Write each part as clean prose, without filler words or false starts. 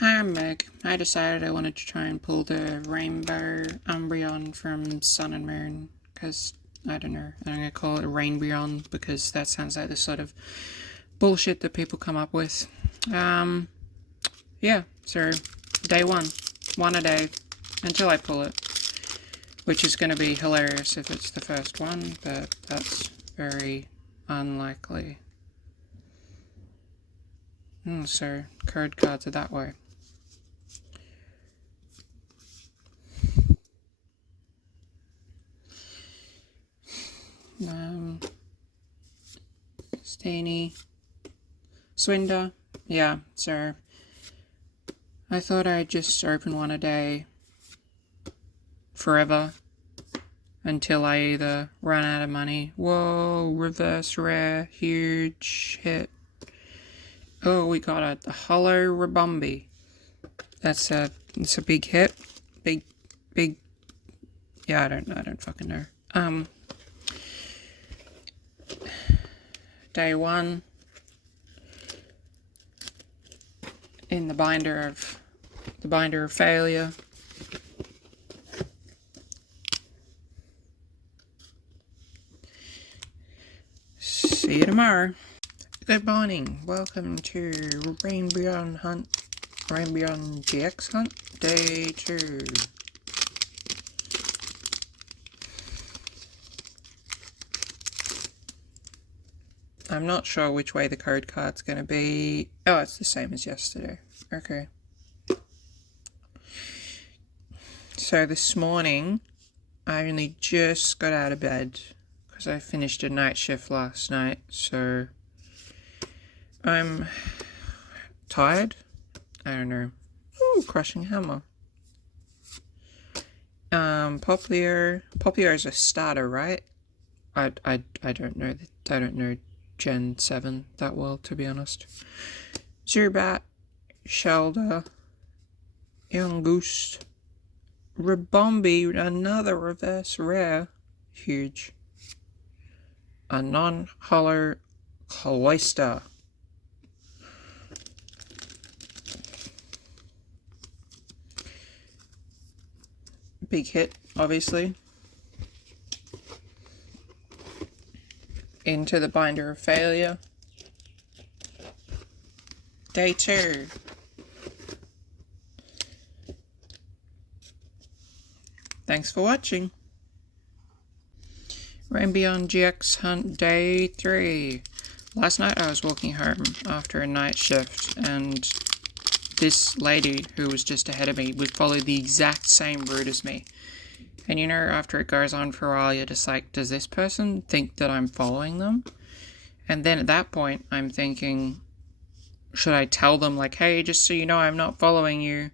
Hi, I'm Meg. I decided I wanted to try and pull the Rainbow Umbreon from Sun and Moon, because, I don't know, I'm going to call it Rainbreon, because that sounds like the sort of bullshit that people come up with. Yeah, so, day one a day, until I pull it, which is going to be hilarious if it's the first one, but that's very unlikely. So, code cards are that way. Stainy, Swinder, yeah, so I thought I'd just open one a day forever until I either run out of money. Whoa, reverse rare, huge hit. Oh, we got a hollow Rabumbi. It's a big hit. Big, yeah, I don't fucking know. Day one in the binder of failure. See you tomorrow. Good morning. Welcome to Rainbreon GX Hunt, Day 2. I'm not sure which way the code card's going to be. Oh, it's the same as yesterday. Okay. So this morning, I only just got out of bed because I finished a night shift last night, so I'm tired. I don't know. Ooh, crushing hammer. Poplio is a starter, right? I don't know. I don't know Gen 7 that well, to be honest. Zubat, Shelder, Youngoost, Rabumbi, another reverse rare, huge. A non-hollow Cloyster. Big hit, obviously. Into the binder of failure. Day 2. Thanks for watching. Rainbreon GX Hunt Day 3. Last night I was walking home after a night shift, and this lady who was just ahead of me would follow the exact same route as me. And you know, after it goes on for a while, you're just like, does this person think that I'm following them? And then at that point, I'm thinking, should I tell them, like, hey, just so you know, I'm not following you?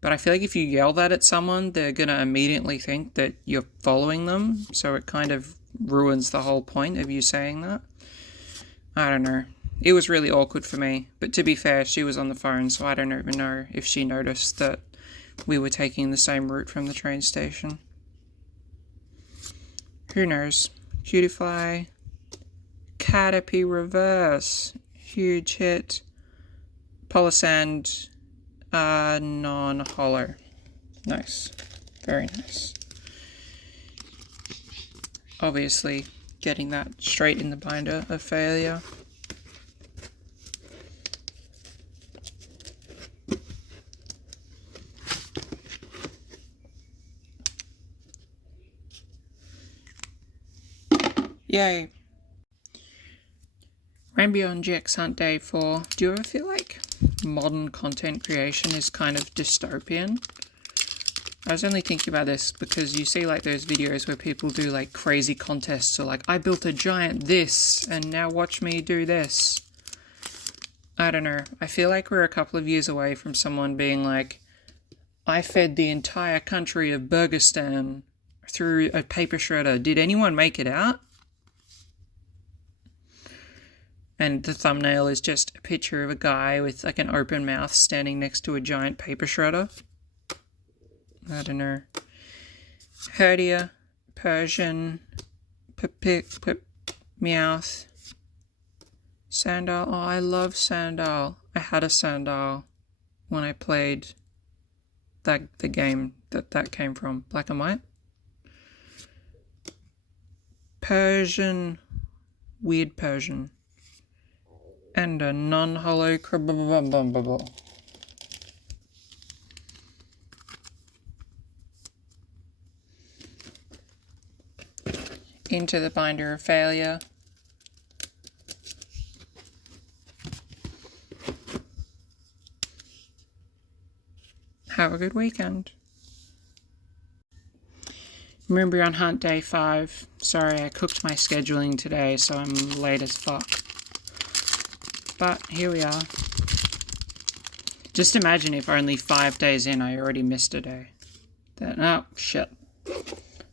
But I feel like if you yell that at someone, they're going to immediately think that you're following them. So it kind of ruins the whole point of you saying that. I don't know. It was really awkward for me. But to be fair, she was on the phone, so I don't even know if she noticed that we were taking the same route from the train station. Who knows? Cutify. Caterpie reverse. Huge hit. Polisand. Non-hollow. Nice. Very nice. Obviously, getting that straight in the binder of failure. Yay. Rainbreon GX Hunt Day 4. Do you ever feel like modern content creation is kind of dystopian? I was only thinking about this because you see like those videos where people do like crazy contests, or like, I built a giant this, and now watch me do this. I don't know. I feel like we're a couple of years away from someone being like, I fed the entire country of Burgistan through a paper shredder. Did anyone make it out? And the thumbnail is just a picture of a guy with like an open mouth standing next to a giant paper shredder. I don't know. Herdia, Persian, Meowth, Sandal. Oh, I love Sandal. I had a Sandal when I played the game that came from. Black and White. Persian, weird Persian. And a non-hollow crabble. Into the binder of failure. Have a good weekend. Rainbreon hunt day 5. Sorry, I cooked my scheduling today, so I'm late as fuck. But here we are. Just imagine if only 5 days in I already missed a day. Then, oh, shit.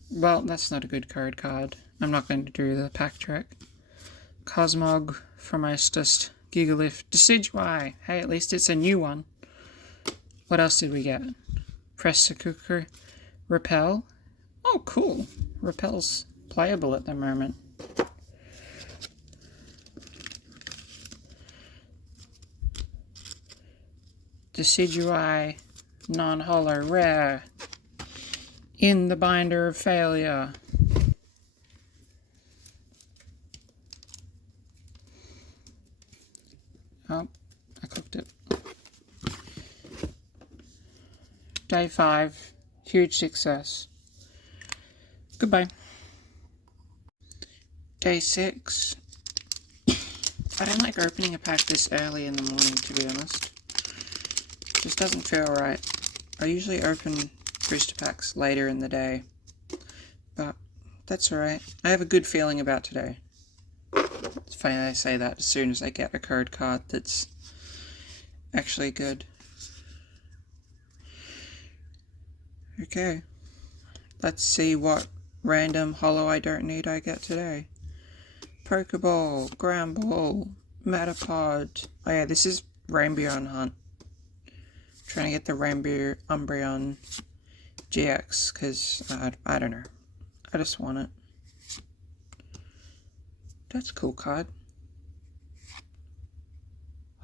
Well, that's not a good card. I'm not going to do the pack trick. Cosmog, Fromostus, Gigalift, Decidui. Hey, at least it's a new one. What else did we get? Pressakuku, Repel. Oh, cool. Repel's playable at the moment. Decidui, non-hollow, rare. In the binder of failure. Oh, I cooked it. Day 5, huge success. Goodbye. Day 6. I don't like opening a pack this early in the morning, to be honest. Just doesn't feel right. I usually open booster packs later in the day, but that's alright. I have a good feeling about today. It's funny I say that as soon as I get a card that's actually good. Okay, let's see what random hollow I don't need I get today. Pokeball, Gramble, Metapod. Oh yeah, this is Rainbreon hunt. Trying to get the Rainbreon GX, because I don't know. I just want it. That's a cool card.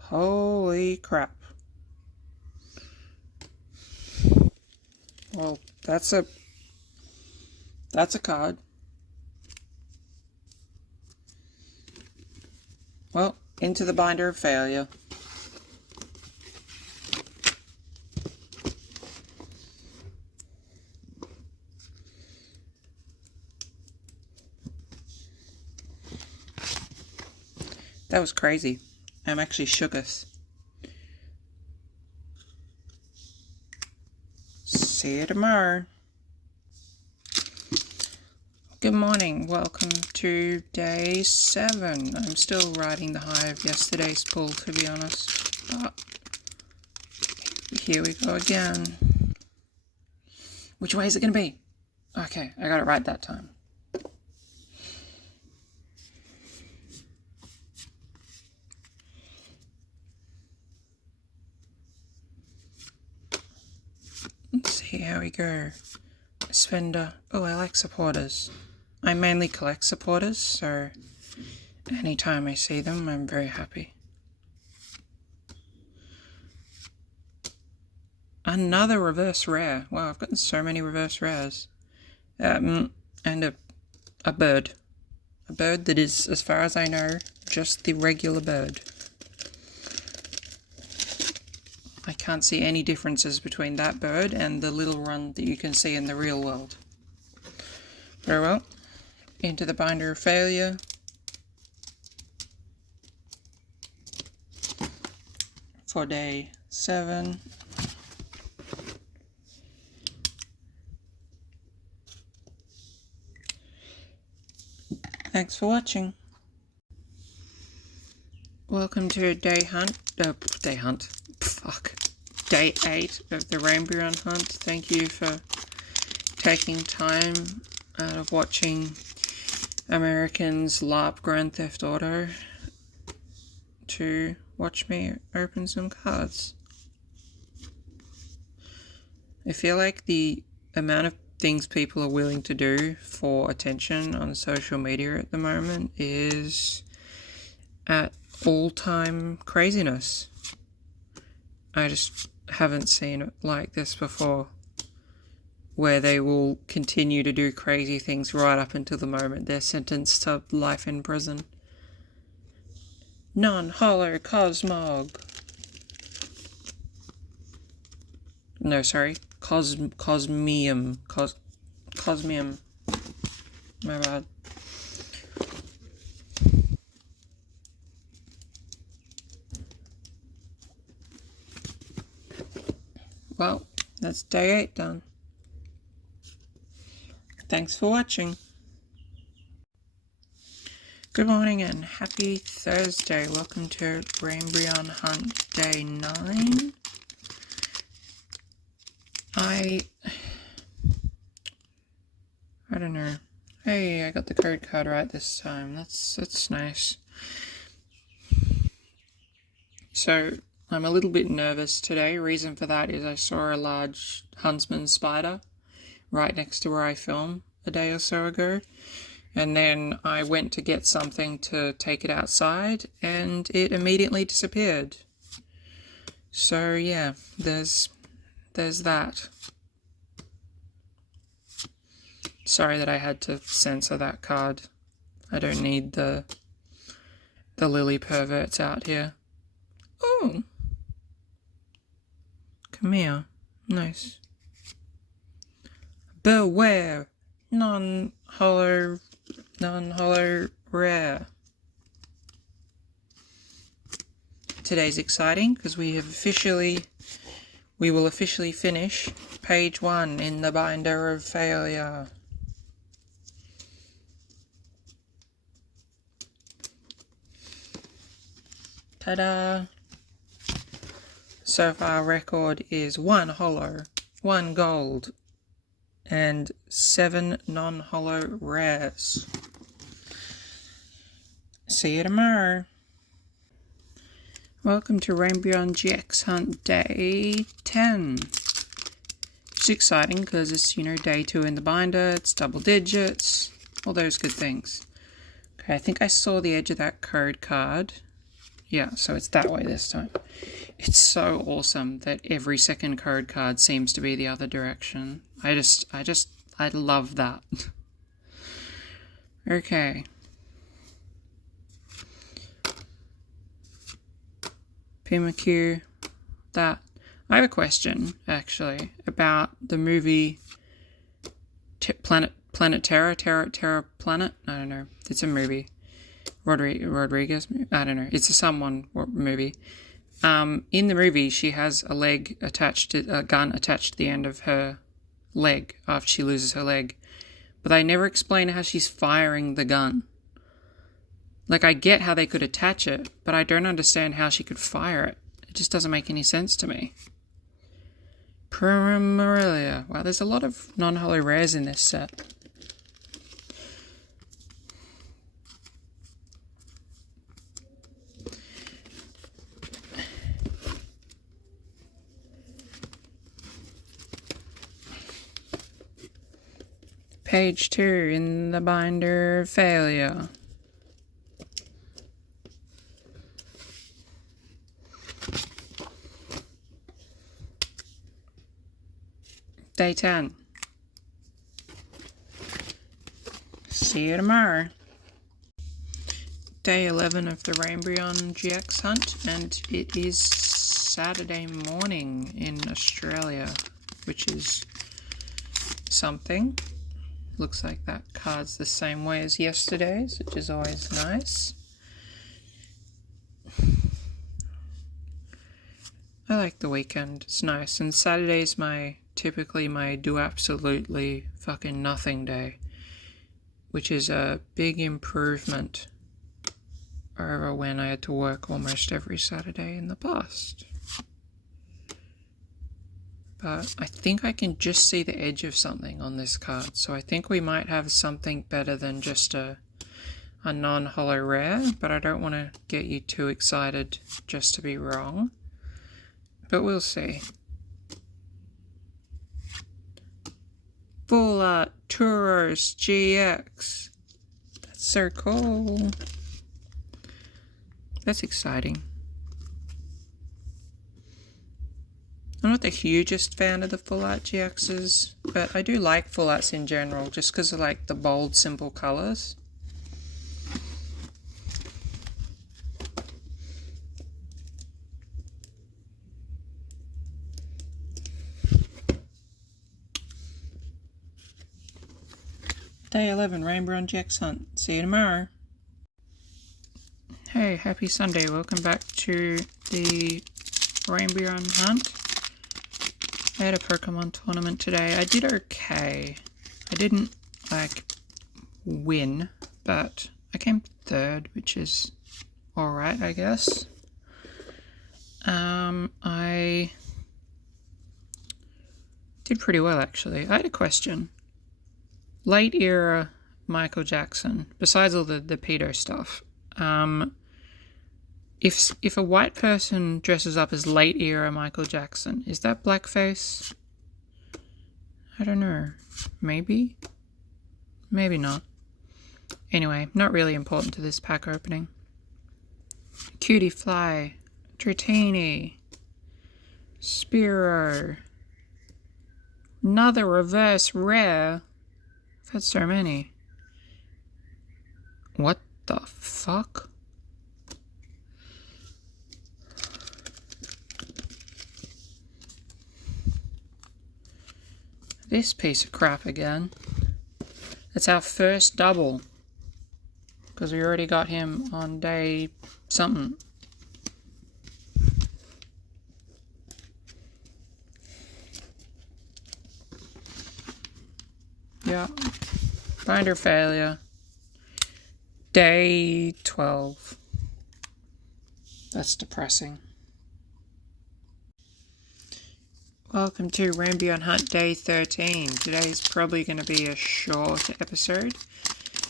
Holy crap. Well, that's a card. Well, into the binder of failure. That was crazy. I'm actually shooketh. See you tomorrow. Good morning. Welcome to day 7. I'm still riding the high of yesterday's pull, to be honest. But here we go again. Which way is it going to be? Okay, I got it right that time. Let's see how we go. Spender. Oh, I like supporters. I mainly collect supporters, so anytime I see them, I'm very happy. Another reverse rare. Wow, I've gotten so many reverse rares. And a bird. A bird that is, as far as I know, just the regular bird. I can't see any differences between that bird and the little one that you can see in the real world. Very well. Into the binder of failure. For day 7. Thanks for watching. Welcome to day hunt. Fuck. Day 8 of the Rainbreon hunt. Thank you for taking time out of watching Americans LARP Grand Theft Auto to watch me open some cards. I feel like the amount of things people are willing to do for attention on social media at the moment is at all-time craziness. I just haven't seen it like this before, where they will continue to do crazy things right up until the moment they're sentenced to life in prison. Non-hollow cosmog. No, sorry. Cosmium. Cosmium. My bad. Well, that's day 8 done. Thanks for watching. Good morning and happy Thursday. Welcome to Rainbreon Hunt Day 9. I don't know. Hey, I got the code card right this time. That's nice. So, I'm a little bit nervous today. Reason for that is I saw a large huntsman spider right next to where I film a day or so ago. And then I went to get something to take it outside, and it immediately disappeared. So yeah, there's that. Sorry that I had to censor that card. I don't need the lily perverts out here. Oh! Come here. Nice. Beware! Non-hollow rare. Today's exciting because we will officially finish page 1 in the binder of failure. Ta-da! So far record is 1 hollow, 1 gold, and 7 non-hollow rares. See you tomorrow. Welcome to Rainbreon GX Hunt Day 10. It's exciting because it's, day 2 in the binder, it's double digits, all those good things. Okay, I think I saw the edge of that code card. Yeah, so it's that way this time. It's so awesome that every second code card seems to be the other direction. I love that. Okay. Pimaku, that. I have a question, actually, about the movie Planet Terror Planet? I don't know. It's a movie. Rodriguez? I don't know. It's a someone movie. In the movie, she has a gun attached to the end of her leg after she loses her leg. But they never explain how she's firing the gun. Like, I get how they could attach it, but I don't understand how she could fire it. It just doesn't make any sense to me. Primaria. Wow, there's a lot of non-hollow rares in this set. Page 2 in the binder failure. Day 10. See you tomorrow. Day 11 of the Rainbreon GX hunt, and it is Saturday morning in Australia, which is something. Looks like that card's the same way as yesterday's, which is always nice. I like the weekend, it's nice. And Saturday's typically my do absolutely fucking nothing day, which is a big improvement over when I had to work almost every Saturday in the past. But I think I can just see the edge of something on this card, so I think we might have something better than just a non-hollow rare, but I don't want to get you too excited just to be wrong. But we'll see. Full Art Turos GX. That's so cool. That's exciting. not the hugest fan of the full art GXs, but I do like full arts in general, just because of like the bold, simple colours. Day 11, Rainbreon GX Hunt. See you tomorrow. Hey, happy Sunday. Welcome back to the Rainbreon Hunt. I had a Pokemon tournament today. I did okay. I didn't, like, win, but I came third, which is alright, I guess. I did pretty well, actually. I had a question. Late era Michael Jackson, besides all the pedo stuff, if a white person dresses up as late era Michael Jackson, is that blackface? I don't know. Maybe? Maybe not. Anyway, not really important to this pack opening. Cutie Fly, Dratini, Spearow, another reverse rare. I've had so many. What the fuck? This piece of crap again. It's our first double. Because we already got him on day something. Yeah. Binder failure. Day 12. That's depressing. Welcome to Rainbreon Hunt Day 13. Today's probably going to be a short episode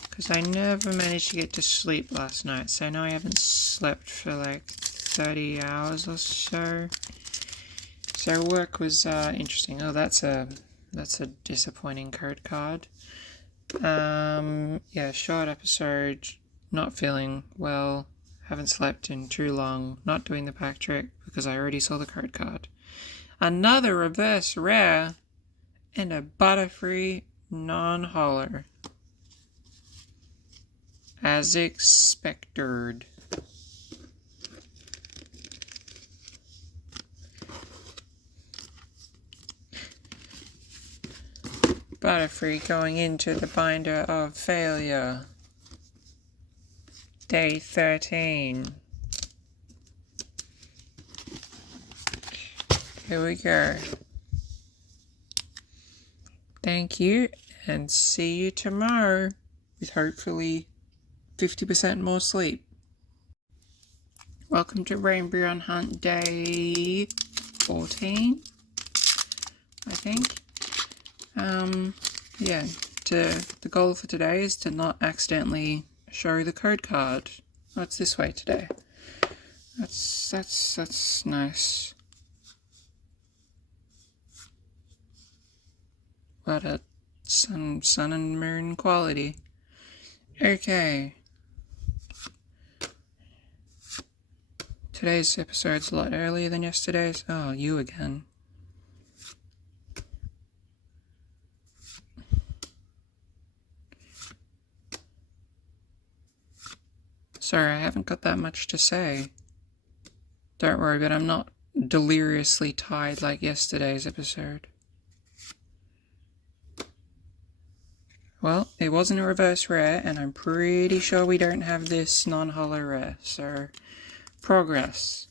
because I never managed to get to sleep last night. So now I haven't slept for like 30 hours or so. So work was interesting. Oh, that's a disappointing code card. Yeah, short episode, not feeling well, haven't slept in too long, not doing the pack trick because I already saw the code card. Another reverse rare, and a Butterfree non-holo. As expected. Butterfree going into the binder of failure. Day 13. Here we go. Thank you, and see you tomorrow with hopefully 50% more sleep. Welcome to Rainbreon Hunt Day 14, I think. Yeah, the goal for today is to not accidentally show the code card. Oh, it's this way today. That's nice. What a sun and moon quality. Okay. Today's episode's a lot earlier than yesterday's. Oh, you again. Sorry, I haven't got that much to say. Don't worry, but I'm not deliriously tired like yesterday's episode. Well, it wasn't a reverse rare, and I'm pretty sure we don't have this non-holo rare, so progress.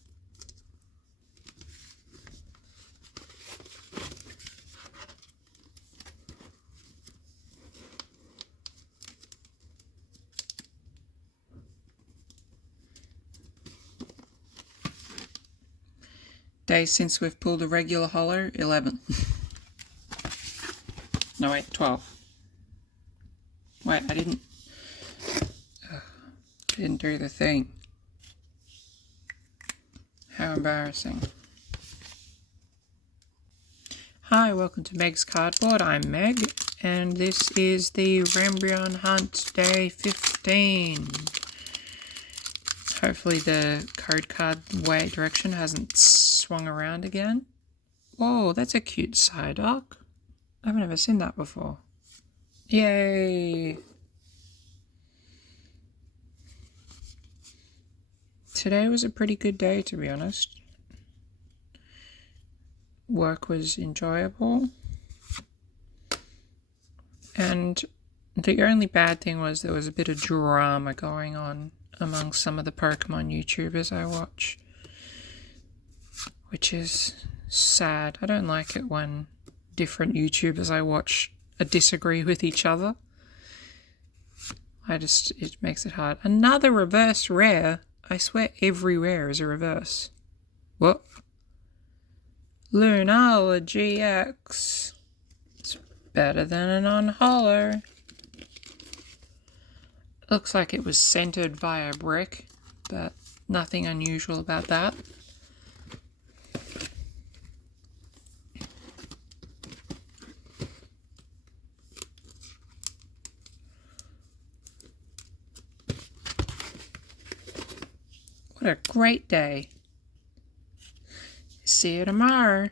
Days since we've pulled a regular holo, 11. No, wait, 12. Wait, I didn't do the thing. How embarrassing. Hi, welcome to Meg's Cardboard. I'm Meg, and this is the Rainbreon Hunt Day 15. Hopefully the code card way direction hasn't swung around again. Whoa, that's a cute Psyduck. I've never seen that before. Yay! Today was a pretty good day, to be honest. Work was enjoyable. And the only bad thing was there was a bit of drama going on among some of the Pokemon YouTubers I watch, which is sad. I don't like it when different YouTubers I watch disagree with each other. It makes it hard. Another reverse rare? I swear every rare is a reverse. What? Lunala GX. It's better than an on-holo. Looks like it was centered by a brick, but nothing unusual about that. What a great day. See you tomorrow.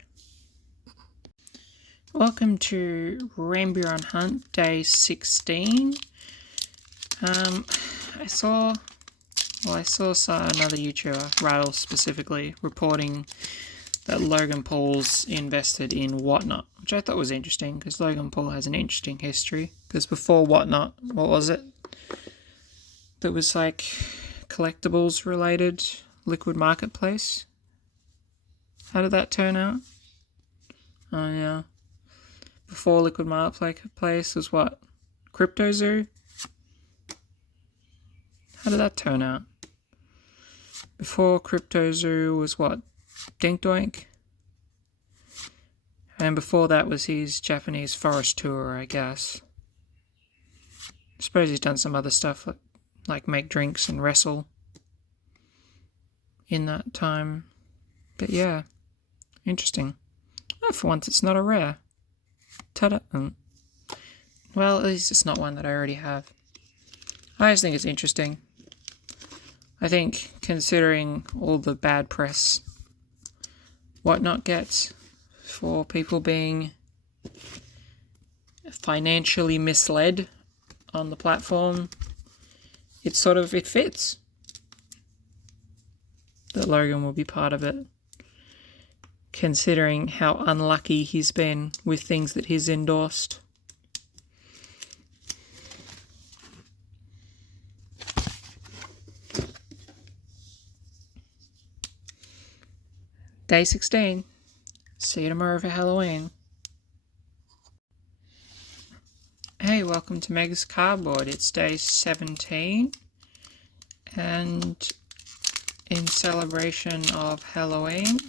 Welcome to Rainbreon Hunt Day 16. I saw another YouTuber, Rattle specifically, reporting that Logan Paul's invested in Whatnot, which I thought was interesting because Logan Paul has an interesting history. Because before Whatnot, what was it? That was like collectibles related liquid marketplace. How did that turn out? Oh yeah. Before liquid marketplace was what? CryptoZoo? How did that turn out? Before CryptoZoo was what? Dink Doink? And before that was his Japanese forest tour, I guess. I suppose he's done some other stuff like make drinks and wrestle in that time. But yeah, interesting. Oh, for once it's not a rare. Ta-da. Well, at least it's not one that I already have. I just think it's interesting. I think considering all the bad press Whatnot gets for people being financially misled on the platform, it fits that Logan will be part of it, considering how unlucky he's been with things that he's endorsed. Day 16. See you tomorrow for Halloween. Hey, welcome to Mega's Cardboard. It's day 17. And in celebration of Halloween,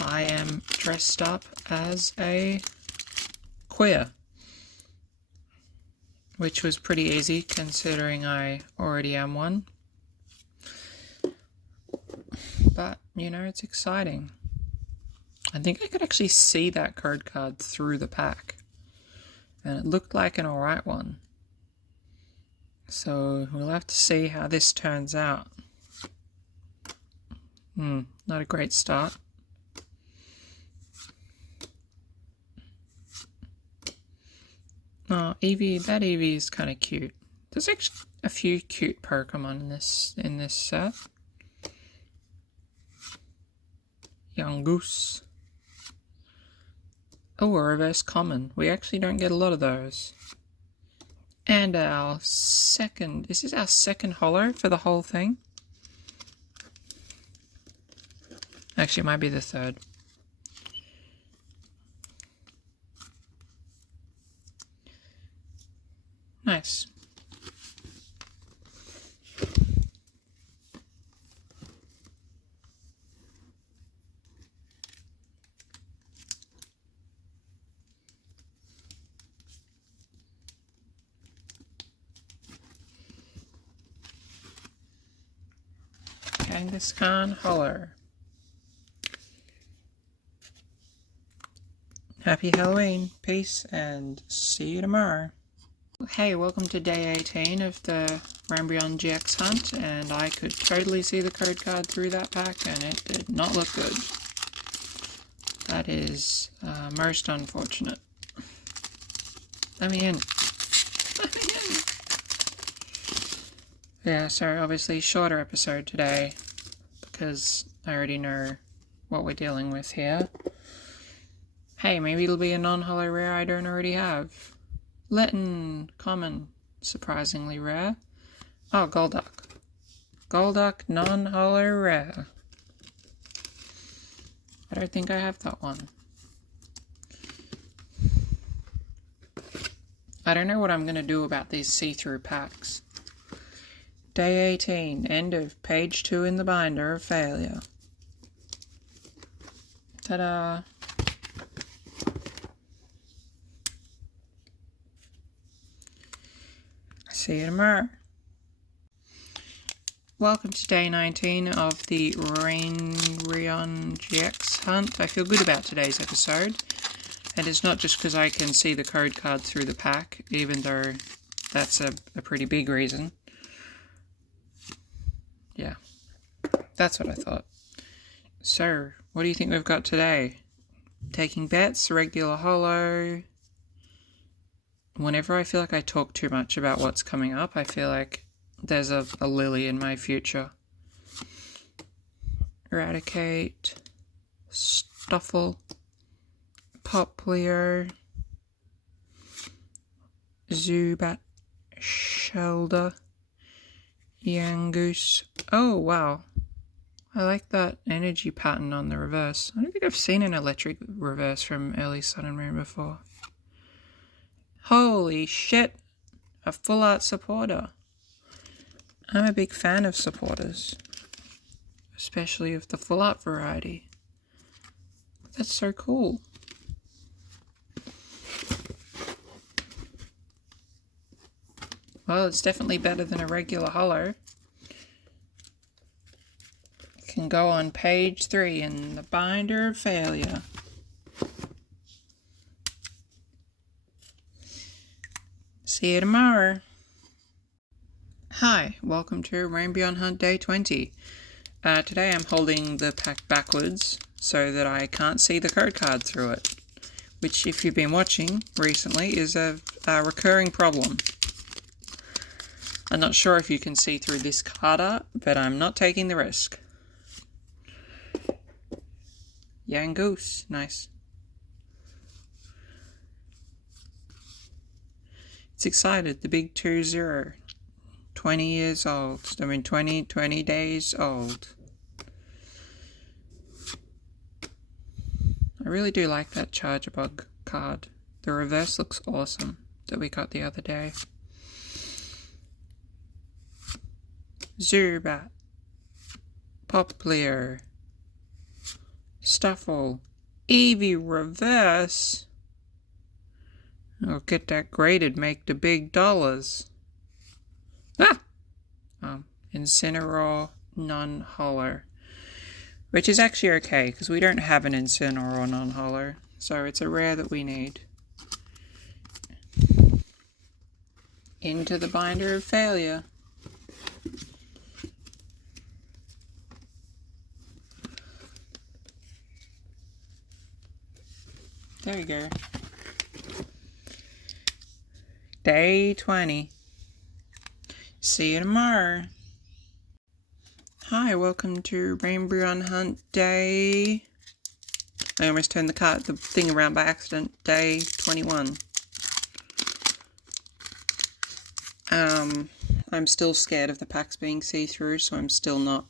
I am dressed up as a queer. Which was pretty easy considering I already am one. But, it's exciting. I think I could actually see that code card through the pack. And it looked like an alright one. So, we'll have to see how this turns out. Not a great start. Oh, Eevee, that Eevee is kind of cute. There's actually a few cute Pokemon in this set. Young Goose. Oh, a reverse common. We actually don't get a lot of those. And this is our second holo for the whole thing. Actually, it might be the third. Nice. Kangaskhan Holler. Happy Halloween, peace, and see you tomorrow. Hey, welcome to day 18 of the Rainbreon GX hunt, and I could totally see the code card through that pack, and it did not look good. That is most unfortunate. Let me in. Let me in. Yeah, so obviously shorter episode today because I already know what we're dealing with here. Hey, maybe it'll be a non-holo rare I don't already have. Latin, common, surprisingly rare. Oh, Golduck. Golduck, non-holo rare. I don't think I have that one. I don't know what I'm going to do about these see-through packs. Day 18, end of page 2 in the binder of failure. Ta-da! See you tomorrow. Welcome to day 19 of the Rainbreon GX hunt. I feel good about today's episode. And it's not just because I can see the code card through the pack, even though that's a pretty big reason. Yeah, that's what I thought. So, what do you think we've got today? Taking bets, regular holo. Whenever I feel like I talk too much about what's coming up, I feel like there's a lily in my future. Eradicate, Stuffle, Poplio, Zubat, Shelder, Yangoose. Oh, wow. I like that energy pattern on the reverse. I don't think I've seen an electric reverse from early Sun and Moon before. Holy shit! A full art supporter. I'm a big fan of supporters. Especially of the full art variety. That's so cool. Well, it's definitely better than a regular holo. Can go on page 3 in the binder of failure. See you tomorrow. Hi, welcome to Rainbreon Hunt Day 20. Today I'm holding the pack backwards so that I can't see the code card through it, which if you've been watching recently is a recurring problem. I'm not sure if you can see through this card art, but I'm not taking the risk. Yangoose, nice. It's excited, the big 2-0. 20 years old. 20 days old. I really do like that Chargebug card. The reverse looks awesome that we got the other day. Zubat, Poplio, Stuffle, Eevee reverse. I'll get that graded, make the big dollars. Ah! Incineroar non-holo. Which is actually okay, because we don't have an Incineroar non-holo. So it's a rare that we need. Into the binder of failure. There we go. Day 20. See you tomorrow. Hi, welcome to Rainbreon Hunt Day... I almost turned the thing around by accident. Day 21. I'm still scared of the packs being see-through, so I'm still not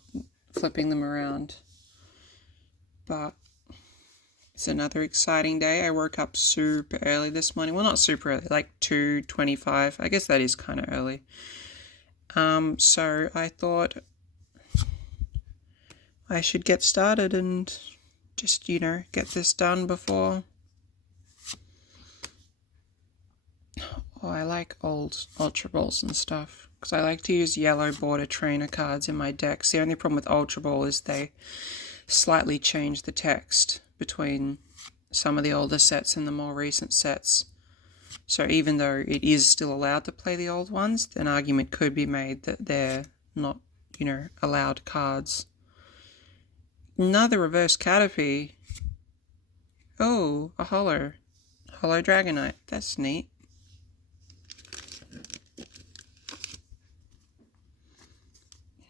flipping them around. But it's another exciting day. I woke up super early this morning. Well, not super early, like 2:25. I guess that is kind of early. So I thought I should get started and just, get this done before. Oh, I like old Ultra Balls and stuff, because I like to use yellow border trainer cards in my decks. The only problem with Ultra Ball is they slightly change the text between some of the older sets and the more recent sets. So even though it is still allowed to play the old ones, an argument could be made that they're not, allowed cards. Another reverse Caterpie. Oh, a holo. Holo Dragonite. That's neat.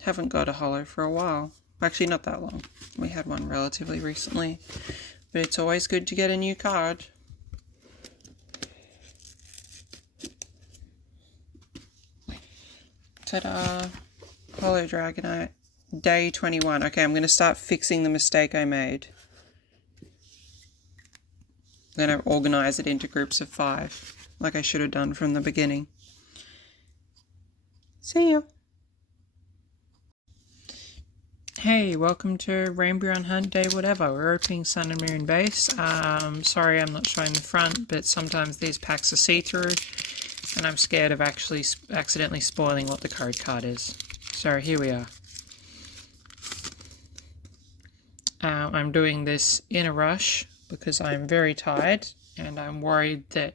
Haven't got a holo for a while. Actually, not that long. We had one relatively recently. But it's always good to get a new card. Ta-da! Holo Dragonite. Day 21. Okay, I'm going to start fixing the mistake I made. I'm going to organize it into groups of 5, like I should have done from the beginning. See ya! Hey, welcome to Rainbreon Hunt Day whatever. We're opening Sun and Moon base. Sorry I'm not showing the front, but sometimes these packs are see-through, and I'm scared of actually accidentally spoiling what the code card is. So here we are. I'm doing this in a rush because I'm very tired, and I'm worried that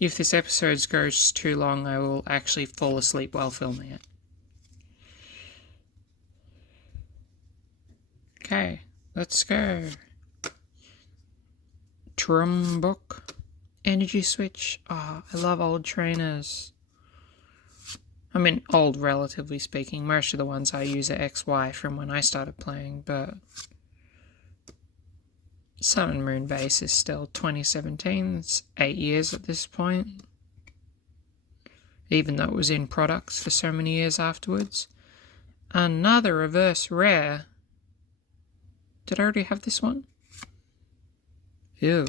if this episode goes too long, I will actually fall asleep while filming it. Okay, let's go. Trumbuk. Energy Switch. Ah, I love old trainers. I mean, old relatively speaking. Most of the ones I use are XY from when I started playing, but Sun and Moon base is still 2017. It's 8 years at this point. Even though it was in products for so many years afterwards. Another reverse rare. Did I already have this one? Ew.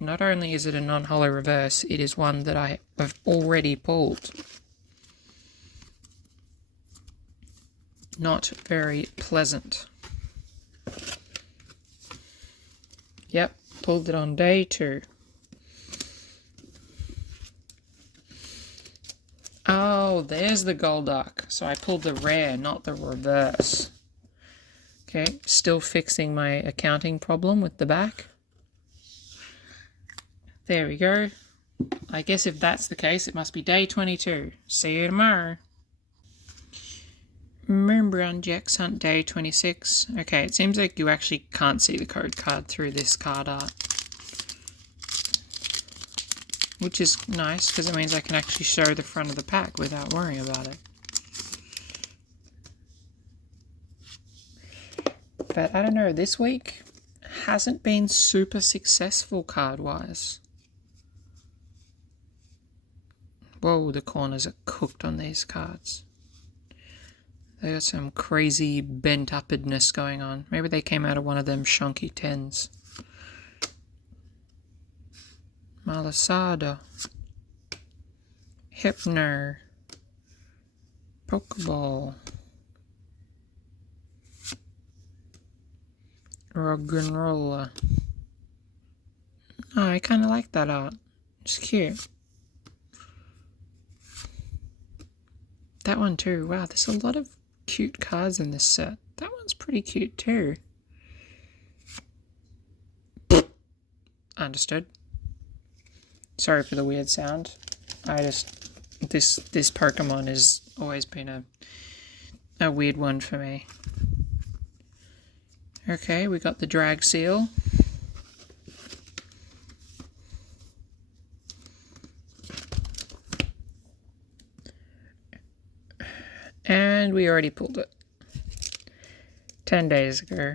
Not only is it a non-holo reverse, it is one that I have already pulled. Not very pleasant. Yep, pulled it on day 2. Oh, there's the Golduck. So I pulled the rare, not the reverse. Okay, still fixing my accounting problem with the back. There we go. I guess if that's the case, it must be day 22. See you tomorrow. Rainbreon Jax Hunt Day 26. Okay, it seems like you actually can't see the code card through this card art. Which is nice, because it means I can actually show the front of the pack without worrying about it. But I don't know, this week hasn't been super successful card-wise. Whoa, the corners are cooked on these cards. They got some crazy bent-uppedness going on. Maybe they came out of one of them shonky 10s. Malasada. Hypner. Pokeball. Roggenrola. Oh, I kind of like that art. It's cute. That one too. Wow, there's a lot of cute cards in this set. That one's pretty cute too. Understood. Sorry for the weird sound. This Pokemon has always been a weird one for me. Okay, we got the Drag Seal. And we already pulled it. 10 days ago.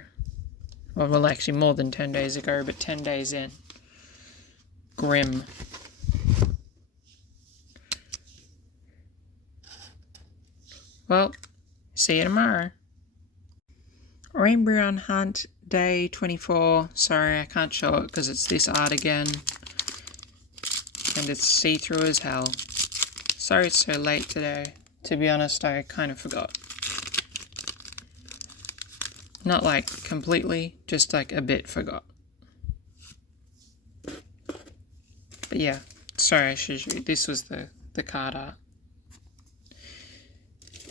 Well, actually more than 10 days ago, but 10 days in. Grim. Well, see you tomorrow. Rainbreon Hunt Day 24. Sorry, I can't show it because it's this art again. And it's see-through as hell. Sorry it's so late today. To be honest, I kind of forgot. Not like completely, just like a bit forgot. But yeah, sorry I should show you. This was the card art.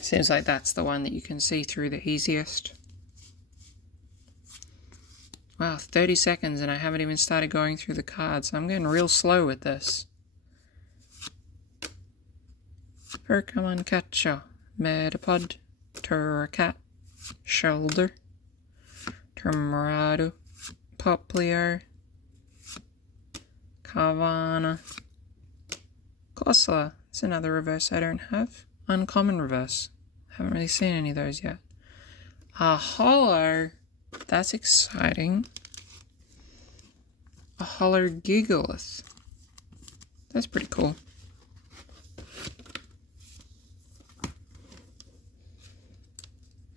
Seems like that's the one that you can see through the easiest. Wow, 30 seconds and I haven't even started going through the cards. I'm getting real slow with this. Pokemon Catcher, Metapod, Turcat, Shoulder, Termarado, Poplio, Carvana. Corsola. It's another reverse I don't have. Uncommon reverse. Haven't really seen any of those yet. A holo. That's exciting. A holo Gigalith. That's pretty cool.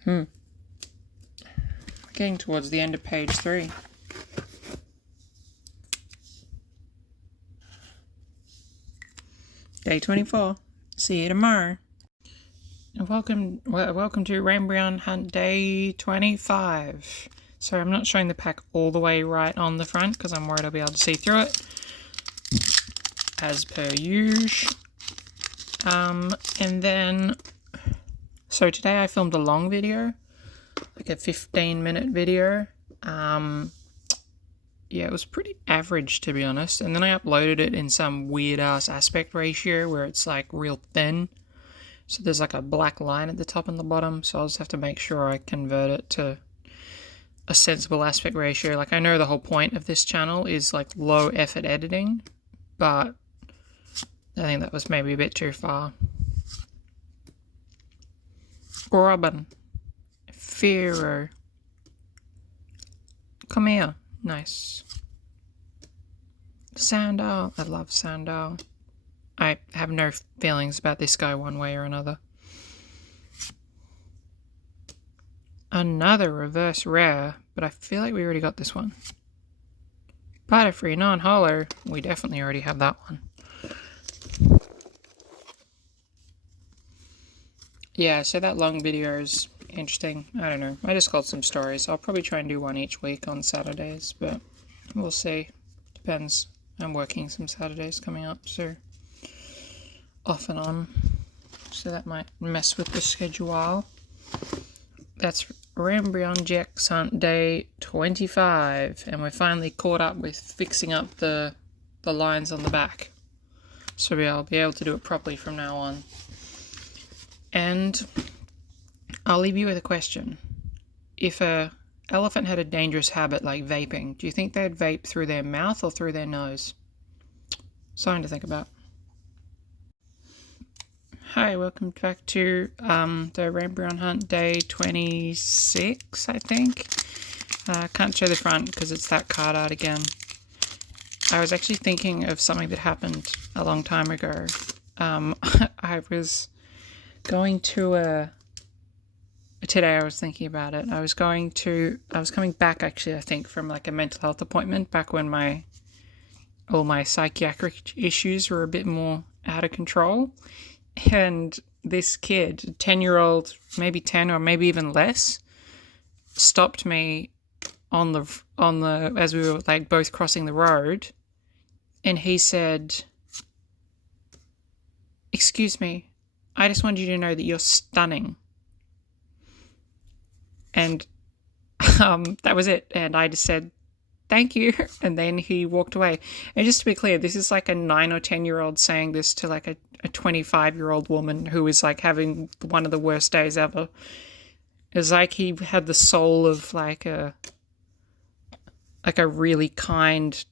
We're getting towards the end of page 3. Day 24. See you tomorrow. And welcome to Rainbreon Hunt Day 25. So I'm not showing the pack all the way right on the front because I'm worried I'll be able to see through it. As per usual. And then... So today I filmed a long video. Like a 15-minute video. Yeah, it was pretty average, to be honest. And then I uploaded it in some weird-ass aspect ratio where it's, like, real thin. So there's, like, a black line at the top and the bottom. So I'll just have to make sure I convert it to a sensible aspect ratio. Like, I know the whole point of this channel is, like, low-effort editing. But I think that was maybe a bit too far. Robin. Firo. Come here. Nice. Sandal. I love Sandal. I have no feelings about this guy one way or another. Another reverse rare, but I feel like we already got this one. Butterfree non-holo. We definitely already have that one. Yeah, so that long video is interesting. I don't know. I just got some stories. I'll probably try and do one each week on Saturdays, but we'll see. Depends. I'm working some Saturdays coming up, so off and on. So that might mess with the schedule. That's Rainbreon Jax Hunt Day 25, and we're finally caught up with fixing up the lines on the back. So I'll be able to do it properly from now on. And I'll leave you with a question. If a elephant had a dangerous habit like vaping, do you think they'd vape through their mouth or through their nose? Something to think about. Hi, welcome back to the Rainbreon Hunt Day 26, I think. Can't show the front because it's that card art again. I was actually thinking of something that happened a long time ago. I was going to today I was thinking about it. I was coming back actually, I think, from like a mental health appointment back when all my psychiatric issues were a bit more out of control. And this kid, 10-year-old, maybe 10 or maybe even less, stopped me on the as we were like both crossing the road, and he said, "Excuse me, I just wanted you to know that you're stunning." And that was it. And I just said, "Thank you." And then he walked away. And just to be clear, this is like a 9 or 10-year-old saying this to like a 25-year-old woman who is like having one of the worst days ever. It was like he had the soul of like a really kind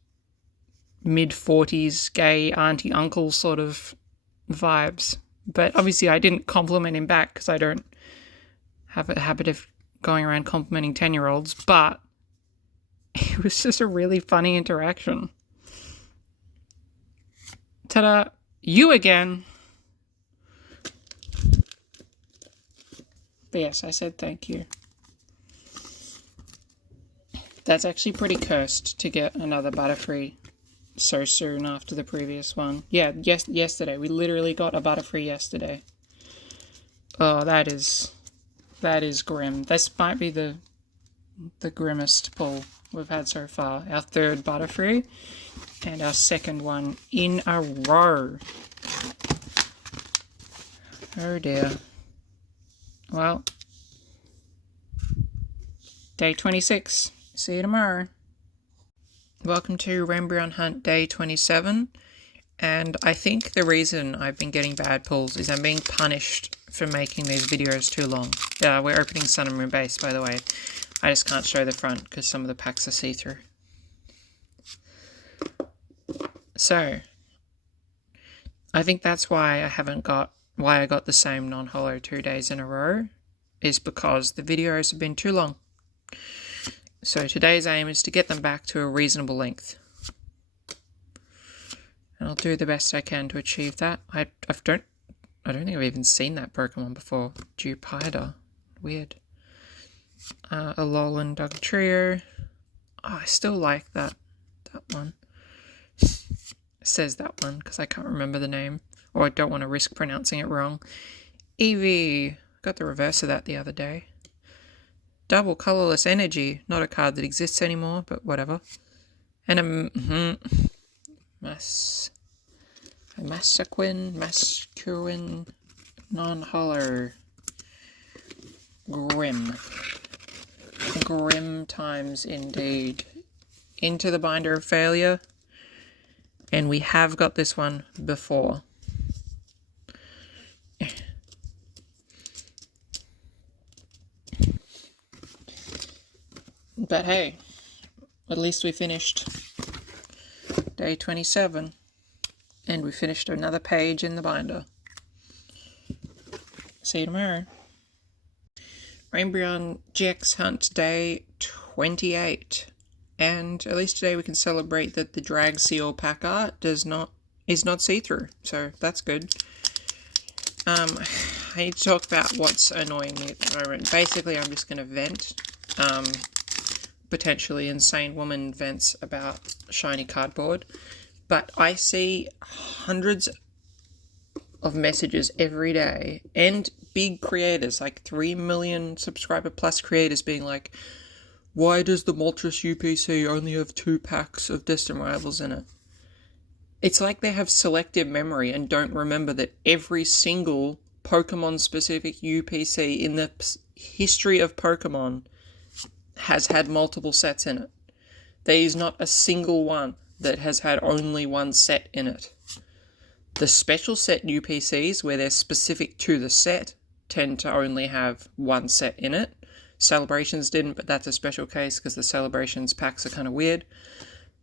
mid-40s gay auntie uncle sort of vibes. But obviously I didn't compliment him back because I don't have a habit of going around complimenting 10-year-olds, but it was just a really funny interaction. Ta-da! You again! But yes, I said thank you. That's actually pretty cursed to get another Butterfree so soon after the previous one. Yeah, yesterday. We literally got a Butterfree yesterday. Oh, that is grim. This might be the grimmest pull we've had so far. Our third Butterfree and our second one in a row. Oh dear. Well, day 26. See you tomorrow. Welcome to Rainbreon Hunt Day 27. And I think the reason I've been getting bad pulls is I'm being punished for making these videos too long. We're opening Sun and Moon Base, by the way. I just can't show the front because some of the packs are see-through. So, I think that's why I got the same non-holo 2 days in a row, is because the videos have been too long. So today's aim is to get them back to a reasonable length. And I'll do the best I can to achieve that. I don't think I've even seen that Pokemon before. Dewpider. Weird. Alolan Dugtrio. Oh, I still like that one. It says that one because I can't remember the name. Or I don't want to risk pronouncing it wrong. Eevee. Got the reverse of that the other day. Double Colorless Energy. Not a card that exists anymore, but whatever. And a Masculine, non-holo, Grim. Grim times indeed. Into the Binder of Failure. And we have got this one before. But hey, at least we finished day 27. And we finished another page in the binder. See you tomorrow. Rainbreon GX Hunt Day 28. And at least today we can celebrate that the drag seal pack art is not see-through. So that's good. I need to talk about what's annoying me at the moment. Basically, I'm just going to vent. Potentially insane woman vents about shiny cardboard. But I see hundreds of messages every day, and big creators, like 3 million subscriber plus creators, being like, why does the Moltres UPC only have 2 packs of Distant Rivals in it? It's like they have selective memory and don't remember that every single Pokemon-specific UPC in the history of Pokemon has had multiple sets in it. There is not a single one that has had only one set in it. The special set UPCs, where they're specific to the set, tend to only have one set in it. Celebrations didn't, but that's a special case because the Celebrations packs are kind of weird.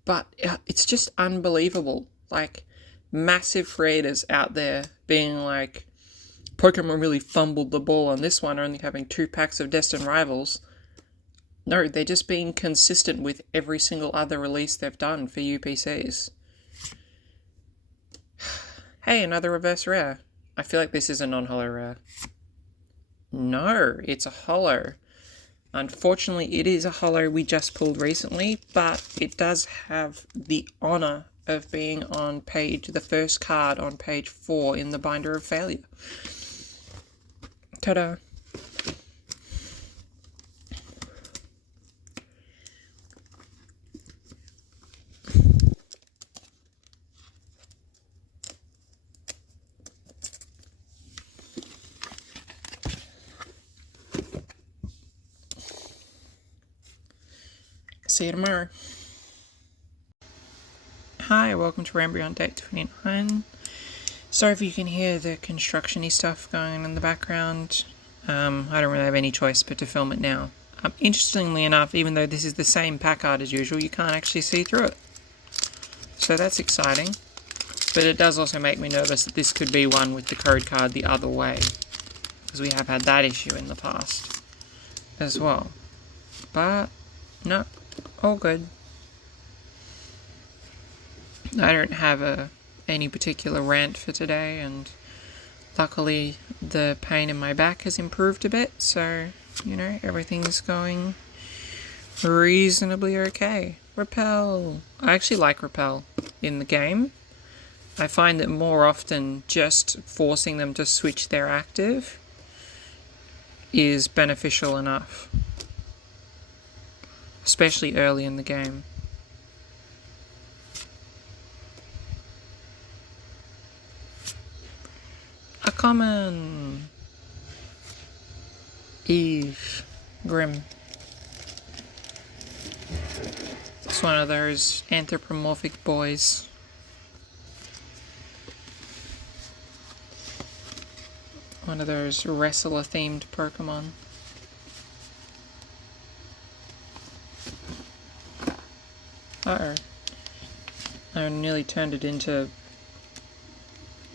But it's just unbelievable. Like, massive creators out there being like, Pokemon really fumbled the ball on this one, only having 2 packs of Destined Rivals. No, they're just being consistent with every single other release they've done for UPCs. Hey, another reverse rare. I feel like this is a non-holo rare. No, it's a holo. Unfortunately, it is a holo we just pulled recently, but it does have the honour of being on the first card on page 4 in the Binder of Failure. Ta-da! See you tomorrow. Hi, welcome to Rainbreon Day 29. Sorry if you can hear the construction-y stuff going on in the background. I don't really have any choice but to film it now. Interestingly enough, even though this is the same pack art as usual, you can't actually see through it. So that's exciting. But it does also make me nervous that this could be one with the code card the other way. Because we have had that issue in the past as well. But, no. All good. I don't have any particular rant for today, and luckily the pain in my back has improved a bit, so, everything's going reasonably okay. Repel. I actually like Repel in the game. I find that more often just forcing them to switch their active is beneficial enough. Especially early in the game. A common. Eve. Grim. It's one of those anthropomorphic boys. One of those wrestler-themed Pokemon. Uh-oh. I nearly turned it into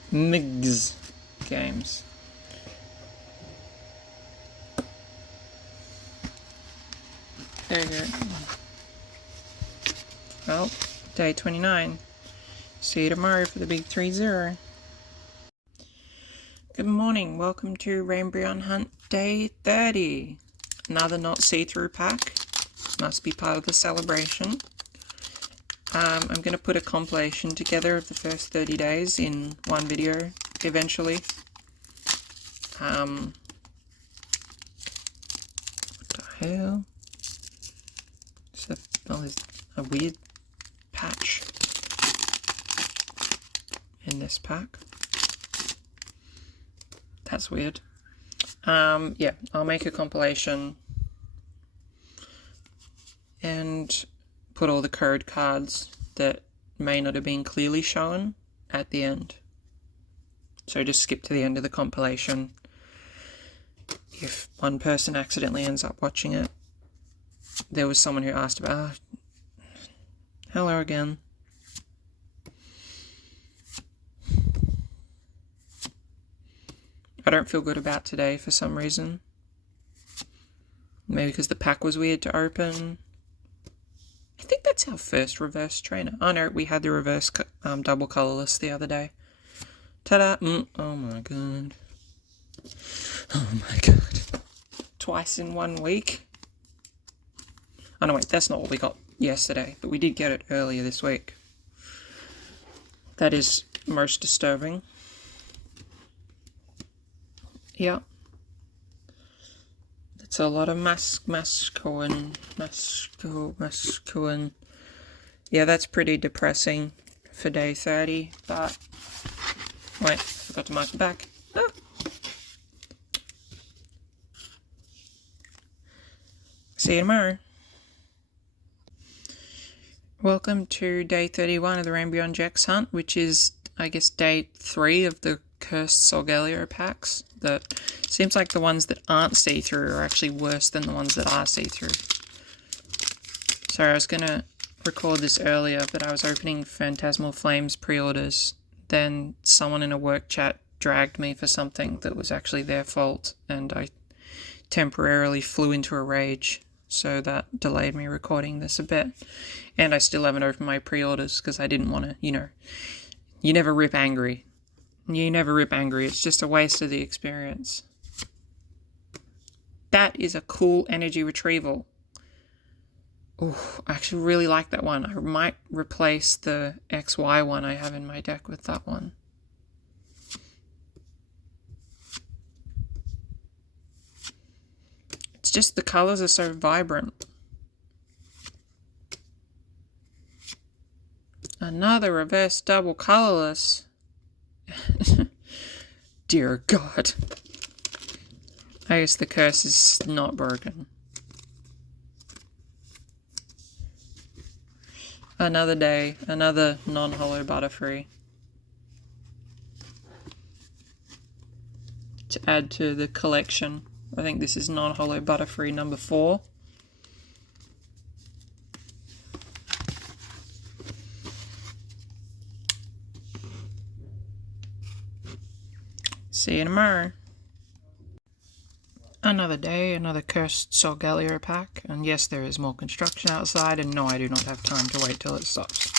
MIGS games. There you go. Well, day 29. See you tomorrow for the big 3-0. Good morning. Welcome to Rainbreon Hunt Day 30. Another not see-through pack. Must be part of the celebration. I'm going to put a compilation together of the first 30 days in one video eventually. What the hell? There's a weird patch in this pack. That's weird. Yeah, I'll make a compilation and put all the code cards that may not have been clearly shown at the end. So just skip to the end of the compilation if one person accidentally ends up watching it. There was someone who asked about, hello again. I don't feel good about today for some reason. Maybe because the pack was weird to open. I think that's our first reverse trainer. Oh no, we had the reverse double colorless the other day. Ta-da! Oh my god. Oh my god. Twice in 1 week. Oh no wait, that's not what we got yesterday, but we did get it earlier this week. That is most disturbing. Yeah. It's a lot of masculine. Yeah, that's pretty depressing for day 30, but wait, I forgot to mark the back. Ah. See you tomorrow. Welcome to day 31 of the Rainbreon Jax hunt, which is, I guess, day 3 of the Cursed Solgaleo packs. That seems like the ones that aren't see-through are actually worse than the ones that are see-through. Sorry, I was going to record this earlier, but I was opening Phantasmal Flames pre-orders. Then someone in a work chat dragged me for something that was actually their fault, and I temporarily flew into a rage. So that delayed me recording this a bit. And I still haven't opened my pre-orders because I didn't want to, you never rip angry. You never rip angry. It's just a waste of the experience. That is a cool energy retrieval. Oh, I actually really like that one. I might replace the XY one I have in my deck with that one. It's just the colors are so vibrant. Another reverse double colorless. Dear God. I guess the curse is not broken. Another day, another non-hollow Butterfree. To add to the collection. I think this is non-hollow Butterfree number 4. See you tomorrow. Another day, another Cursed Solgaleo pack, and yes, there is more construction outside, and no, I do not have time to wait till it stops.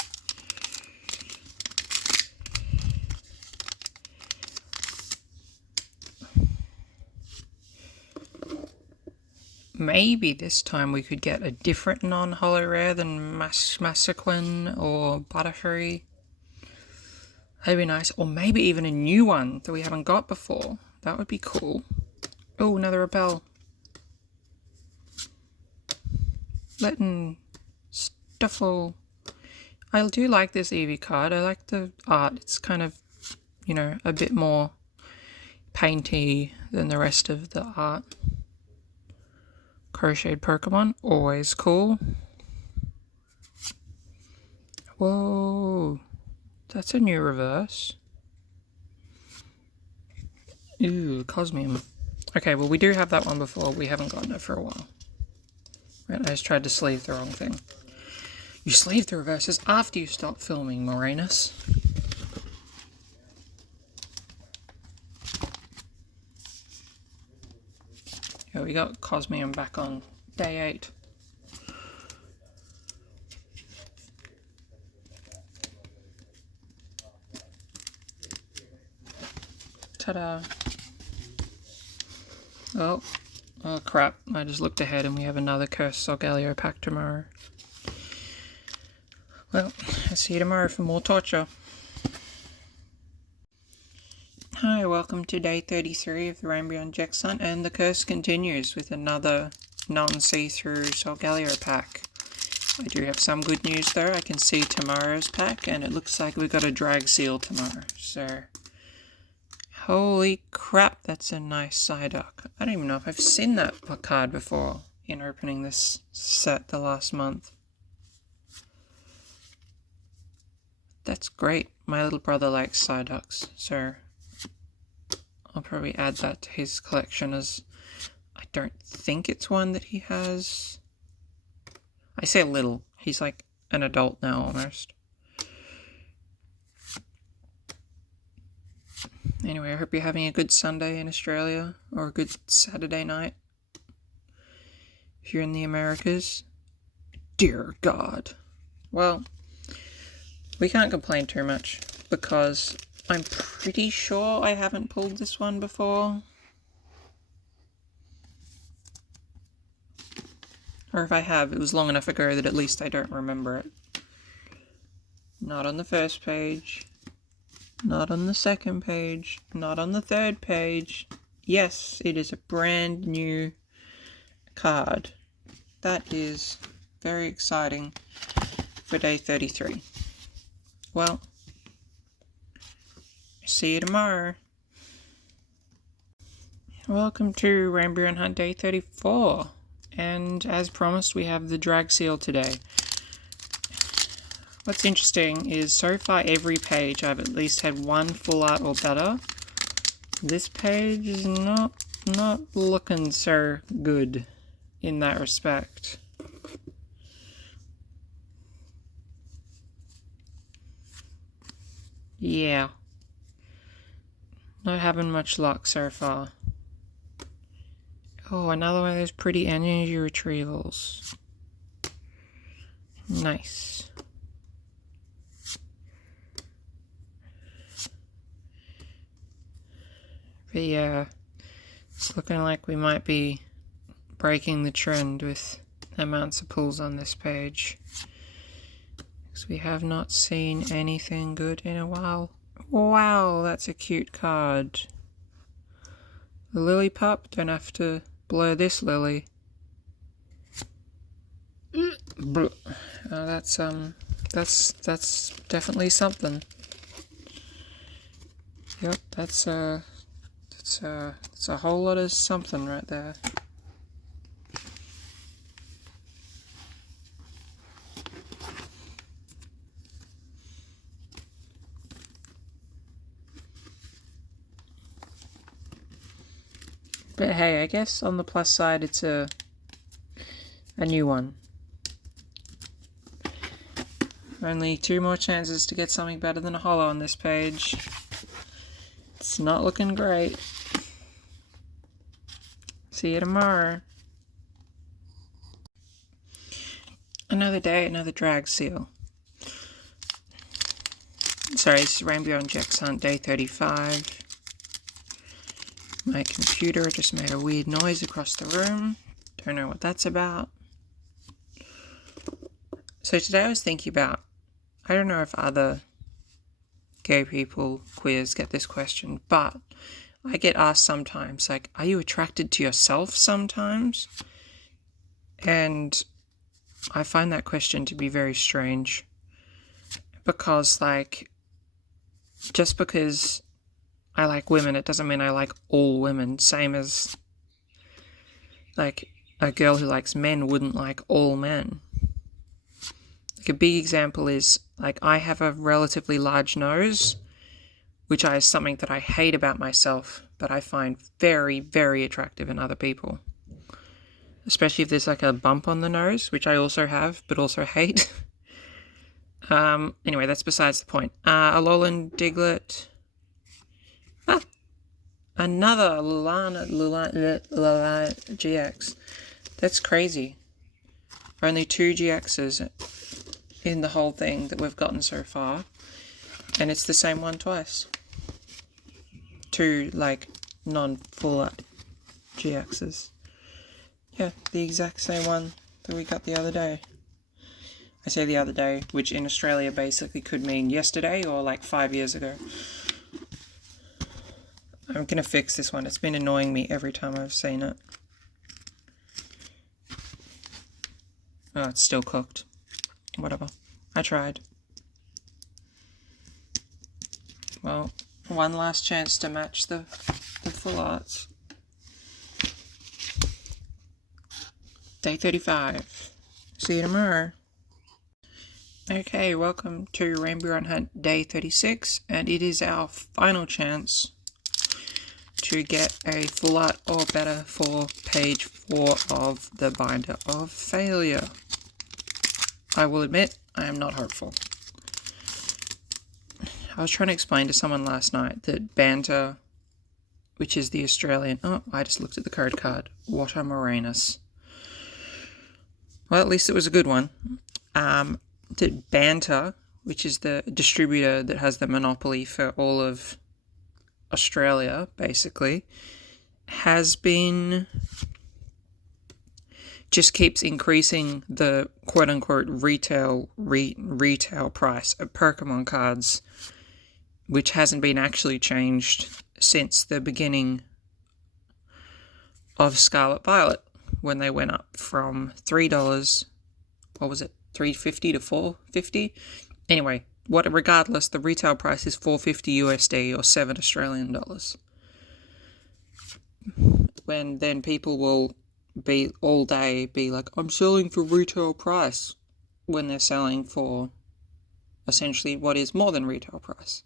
Maybe this time we could get a different non-hollow rare than Massaquin or Butterfree. That'd be nice. Or maybe even a new one that we haven't got before. That would be cool. Oh, another Repel. Letting Stuffle. I do like this Eevee card. I like the art. It's kind of, a bit more painty than the rest of the art. Crocheted Pokemon, always cool. Whoa. That's a new reverse. Ooh, Cosmium. Okay, well we do have that one before. We haven't gotten it for a while. Right, I just tried to sleeve the wrong thing. You sleeve the reverses after you stop filming, Moranus. Here we go, Cosmium back on day 8. Ta-da! Oh crap, I just looked ahead and we have another Cursed Solgaleo pack tomorrow. Well, I'll see you tomorrow for more torture. Hi, welcome to day 33 of the Rainbreon Jex Hunt, and the curse continues with another non-see-through Solgaleo pack. I do have some good news though. I can see tomorrow's pack and it looks like we've got a drag seal tomorrow, so... Holy crap, that's a nice Psyduck. I don't even know if I've seen that card before in opening this set the last month. That's great. My little brother likes Psyducks, so I'll probably add that to his collection, as I don't think it's one that he has. I say little, he's like an adult now almost. Anyway, I hope you're having a good Sunday in Australia, or a good Saturday night if you're in the Americas. Dear God. Well, we can't complain too much, because I'm pretty sure I haven't pulled this one before. Or if I have, it was long enough ago that at least I don't remember it. Not on the first page. Not on the second page. Not on the third page. Yes, it is a brand new card. That is very exciting for day 33. Well, see you tomorrow. Welcome to Rainbreon Hunt day 34. And as promised, we have the drag seal today. What's interesting is so far every page I've at least had one full art or better. This page is not looking so good in that respect. Yeah. Not having much luck so far. Oh, another one of those pretty energy retrievals. Nice. But yeah, it's looking like we might be breaking the trend with amounts of pulls on this page, because we have not seen anything good in a while. Wow, that's a cute card. The Lily Pup, don't have to blur this Lily. That's definitely something. Yep, that's a whole lot of something right there. But hey, I guess on the plus side, it's a new one. Only 2 more chances to get something better than a holo on this page. It's not looking great. See you tomorrow. Another day, another drag seal. Sorry, this is Rainbreon Jex Hunt day 35. My computer just made a weird noise across the room. Don't know what that's about. So today I was thinking about, I don't know if other gay people, queers, get this question, but I get asked sometimes, like, are you attracted to yourself sometimes? And I find that question to be very strange, because, like, just because I like women, it doesn't mean I like all women. Same as, like, a girl who likes men wouldn't like all men. Like, a big example is, like, I have a relatively large nose, which is something that I hate about myself, but I find very, very attractive in other people. Especially if there's, like, a bump on the nose, which I also have, but also hate. Anyway, that's besides the point. Alolan Diglett. Another Lulana GX. That's crazy. Only 2 GXs in the whole thing that we've gotten so far. And it's the same one twice. 2, like, non-full art GXs. Yeah, the exact same one that we got the other day. I say the other day, which in Australia basically could mean yesterday or like 5 years ago. I'm gonna fix this one. It's been annoying me every time I've seen it. Oh, it's still cooked. Whatever. I tried. Well, one last chance to match the full arts. Day 35. See you tomorrow. Okay, welcome to Rainbreon Hunt Day 36, and it is our final chance to get a full art or better for page 4 of the Binder of Failure. I will admit, I am not hopeful. I was trying to explain to someone last night that Banter, which is the Australian... Oh, I just looked at the code card. What a Moranis. Well, at least it was a good one. That Banter, which is the distributor that has the monopoly for all of Australia, basically, has been... just keeps increasing the quote-unquote retail price of Pokemon cards, which hasn't been actually changed since the beginning of Scarlet Violet, when they went up from $3, what was it, $3.50 to $4.50? Anyway, regardless, the retail price is $4.50 USD or $7 Australian dollars. When then people will be all day be like, I'm selling for retail price, when they're selling for essentially what is more than retail price.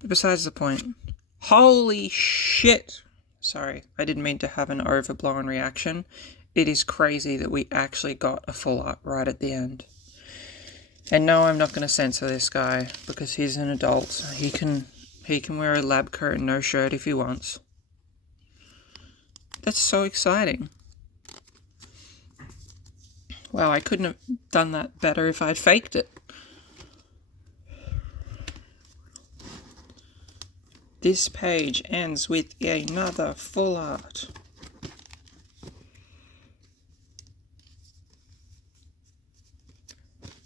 But besides the point, holy shit! Sorry, I didn't mean to have an overblown reaction. It is crazy that we actually got a full art right at the end. And no, I'm not going to censor this guy, because he's an adult. He can wear a lab coat and no shirt if he wants. That's so exciting. Wow, I couldn't have done that better if I'd faked it. This page ends with another full art.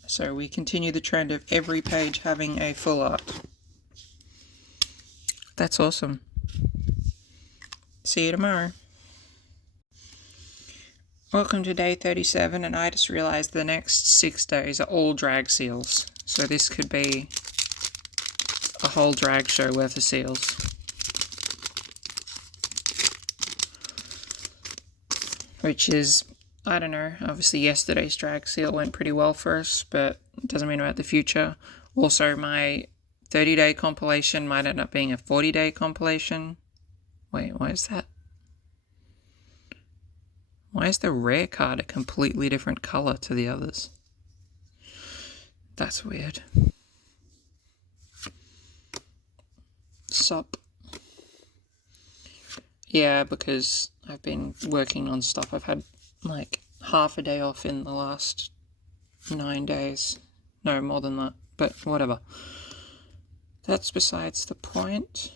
So we continue the trend of every page having a full art. That's awesome. See you tomorrow. Welcome to day 37, and I just realized the next 6 days are all drag seals. So this could be a whole drag show worth of seals. Which is, I don't know, obviously yesterday's drag seal went pretty well for us, but it doesn't mean about the future. Also, my 30-day compilation might end up being a 40-day compilation. Wait, why is that? Why is the rare card a completely different colour to the others? That's weird. Sup. Yeah, because I've been working on stuff. I've had like half a day off in the last 9 days. No, more than that, but whatever. That's besides the point.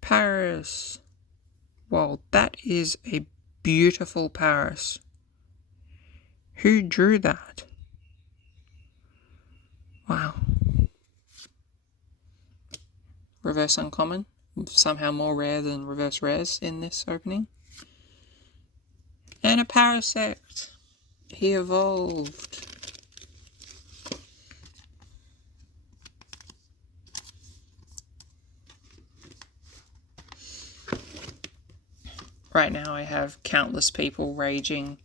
Paris. Well, that is a beautiful Paris. Who drew that? Wow. Reverse uncommon. Somehow more rare than reverse rares in this opening. And a Parasect. He evolved. Right now I have countless people raging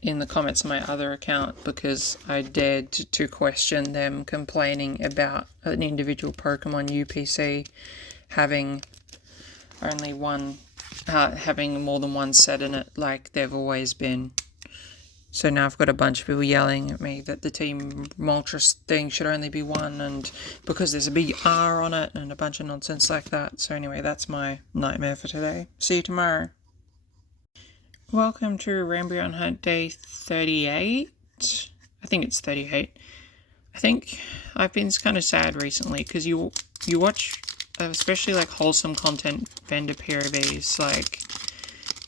in the comments on my other account because I dared to question them complaining about an individual Pokemon UPC having only one, having more than one set in it like they've always been. So now I've got a bunch of people yelling at me that the Team Moltres thing should only be one, and because there's a big R on it and a bunch of nonsense like that. So anyway, that's my nightmare for today. See you tomorrow. Welcome to Rainbreon Hunt Day 38. I think it's 38. I think I've been kind of sad recently because you watch, especially like wholesome content vendor POVs like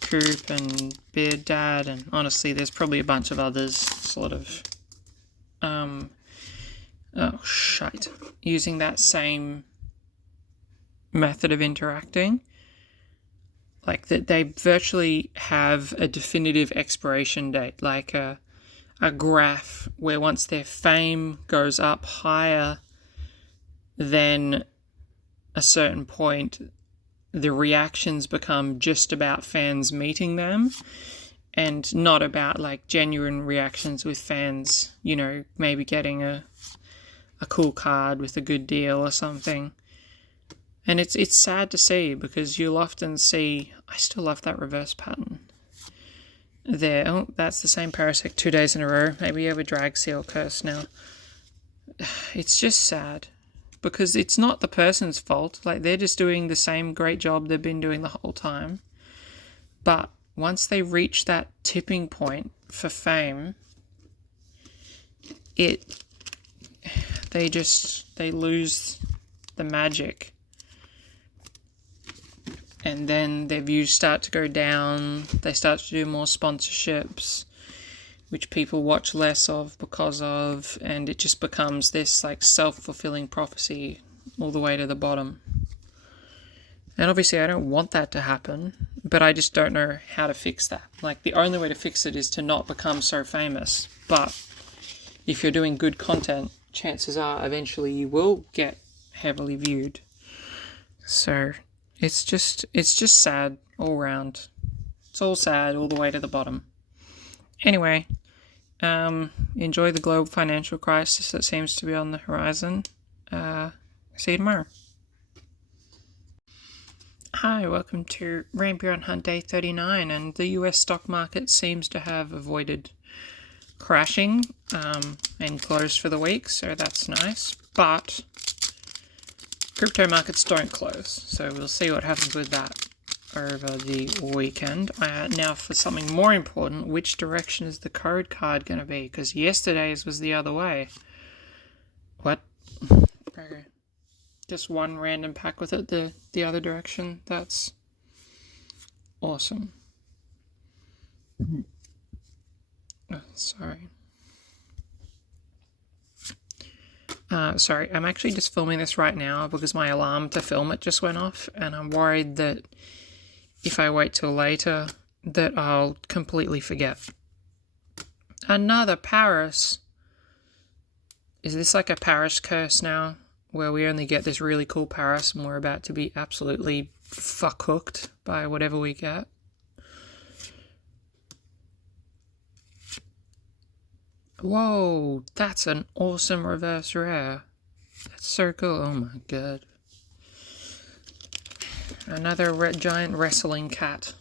Coop and Beard Dad, and honestly there's probably a bunch of others sort of using that same method of interacting. Like that they virtually have a definitive expiration date, like a graph where once their fame goes up higher than a certain point, the reactions become just about fans meeting them and not about like genuine reactions with fans, you know, maybe getting a cool card with a good deal or something. And it's sad to see because you'll often see, I still love that reverse pattern there. Oh, that's the same Parasect 2 days in a row. Maybe you have a drag seal curse now. It's just sad because it's not the person's fault. Like, they're just doing the same great job they've been doing the whole time. But once they reach that tipping point for fame, they lose the magic. And then their views start to go down. They start to do more sponsorships, which people watch less of because of, and it just becomes this like self-fulfilling prophecy all the way to the bottom. And obviously I don't want that to happen, but I just don't know how to fix that. Like, the only way to fix it is to not become so famous. But if you're doing good content, chances are eventually you will get heavily viewed. So it's just sad all round. It's all sad all the way to the bottom. Anyway, enjoy the global financial crisis that seems to be on the horizon. See you tomorrow. Hi, welcome to Rainbreon Hunt Day 39, and the US stock market seems to have avoided crashing and closed for the week, so that's nice. But crypto markets don't close, so we'll see what happens with that over the weekend. Now, for something more important, which direction is the code card going to be? Because yesterday's was the other way. What? Just one random pack with it, the other direction. That's awesome. Oh, sorry. Sorry, I'm actually just filming this right now because my alarm to film it just went off, and I'm worried that if I wait till later that I'll completely forget. Another Paris. Is this like a Paris curse now, where we only get this really cool Paris and we're about to be absolutely fuck-hooked by whatever we get? Whoa, that's an awesome reverse rare. That's so cool. Oh my god. Another giant wrestling cat.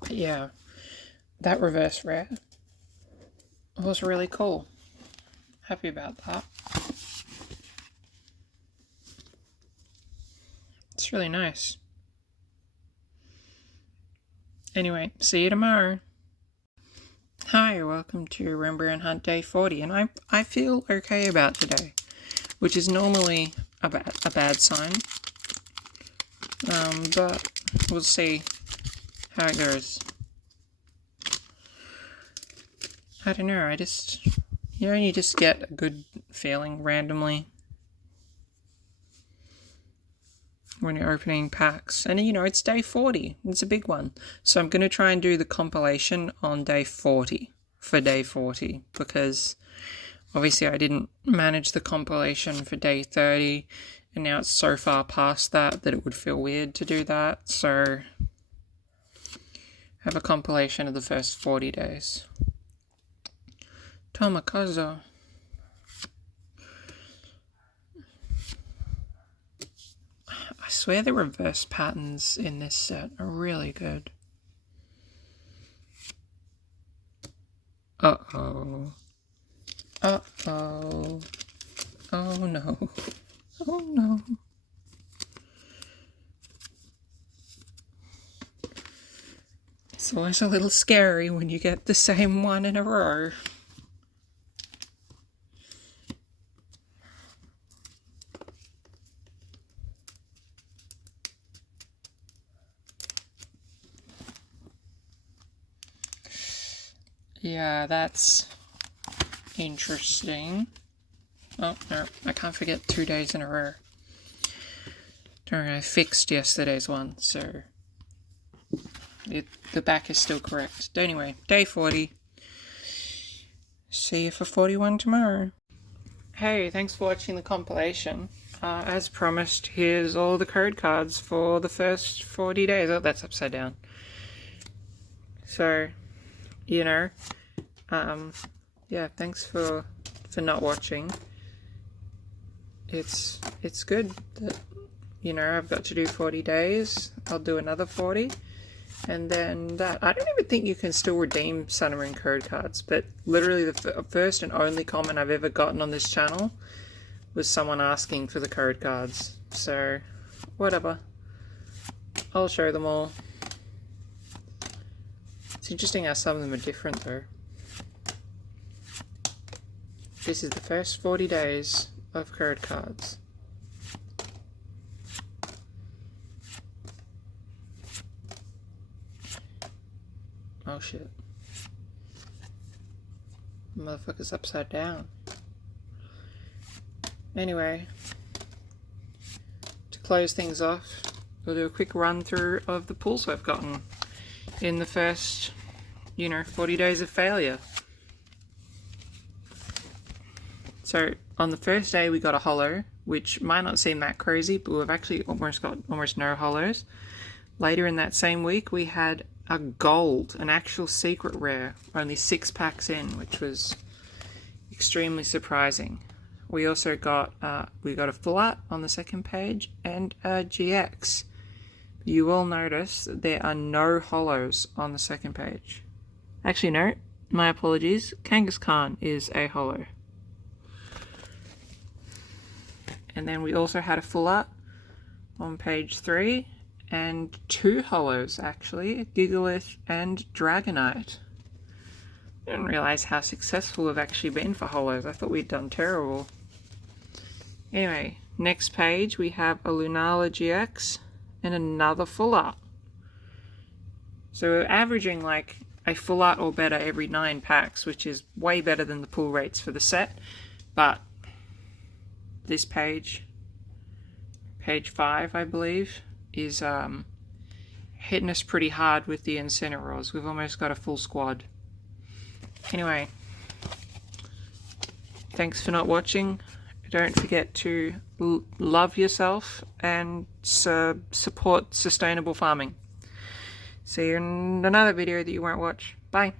But yeah, that reverse rare was really cool. Happy about that. It's really nice. Anyway, see you tomorrow. Hi, welcome to Rainbreon Hunt Day 40, and I feel okay about today, which is normally a bad sign. But we'll see how it goes. I don't know, you just get a good feeling randomly when you're opening packs. And it's day 40. It's a big one. So I'm going to try and do the compilation on day 40 for day 40, because obviously I didn't manage the compilation for day 30, and now it's so far past that it would feel weird to do that. So have a compilation of the first 40 days. Tomakazo. swear the reverse patterns in this set are really good. Uh-oh. Uh-oh. Oh no. Oh no. It's always a little scary when you get the same one in a row. Yeah, that's interesting. Oh, no, I can't forget 2 days in a row. Don't worry, I fixed yesterday's one, so the back is still correct. Anyway, day 40. See you for 41 tomorrow. Hey, thanks for watching the compilation. As promised, here's all the code cards for the first 40 days. Oh, that's upside down. So, you know, yeah, thanks for not watching. It's good that, you know, I've got to do 40 days. I'll do another 40. And then that. I don't even think you can still redeem Sun and Moon code cards, but literally the first and only comment I've ever gotten on this channel was someone asking for the code cards. So, whatever. I'll show them all. It's interesting how some of them are different though. This is the first 40 days of code cards. Oh shit. Motherfucker's upside down. Anyway, to close things off, we'll do a quick run through of the pulls we've gotten in the first, 40 days of failure. So on the first day we got a holo, which might not seem that crazy, but we've actually almost got no holos. Later in that same week we had a gold, an actual secret rare, only 6 packs in, which was extremely surprising. We also got a full art on the second page and a GX. You will notice that there are no holos on the second page. Actually, no, my apologies. Kangaskhan is a holo. And then we also had a full art on page 3. And 2 holos, actually, Gigalith and Dragonite. I didn't realise how successful we've actually been for holos. I thought we'd done terrible. Anyway, next page we have a Lunala GX and another full art. So we're averaging like a full art or better every 9 packs, which is way better than the pull rates for the set. But this page, page 5, I believe, is hitting us pretty hard with the Incineroars. We've almost got a full squad. Anyway, thanks for not watching. Don't forget to love yourself and support sustainable farming. See you in another video that you won't watch. Bye.